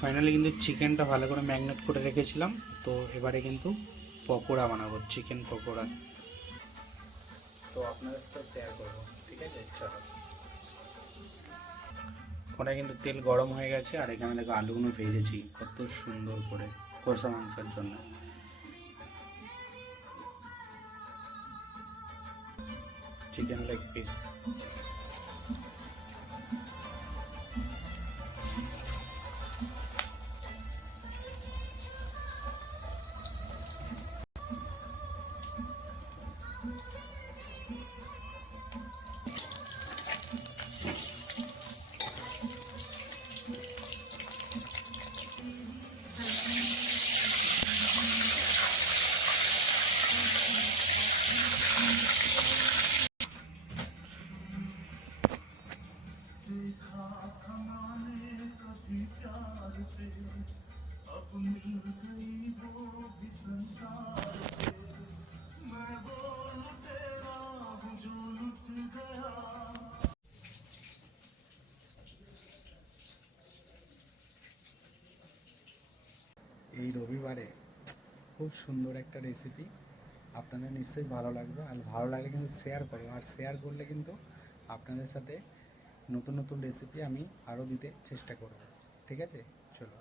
Finally কিন্তু চিকেনটা ভালো করে ম্যারিনেট করে রেখেছিলাম। তো এবারে কিন্তু পকোড়া বানাবো, চিকেন পকোড়া। তো আপনাদের সাথে শেয়ার করবো, ঠিক আছে? চলো। ওটা কিন্তু তেল গরম হয়ে গেছে, আর এখানে দেখো আলুগুলো ভেজেছি কত সুন্দর করে কষা মাংসের জন্য। Chicken leg piece. এই রবিবারে খুব সুন্দর একটা রেসিপি, আপনাদের নিশ্চয়ই ভালো লাগবে। আর ভালো লাগলে কিন্তু শেয়ার করো, আর শেয়ার করলে কিন্তু আপনাদের সাথে নতুন নতুন রেসিপি আমি আরও দিতে চেষ্টা করব, ঠিক আছে? চলো।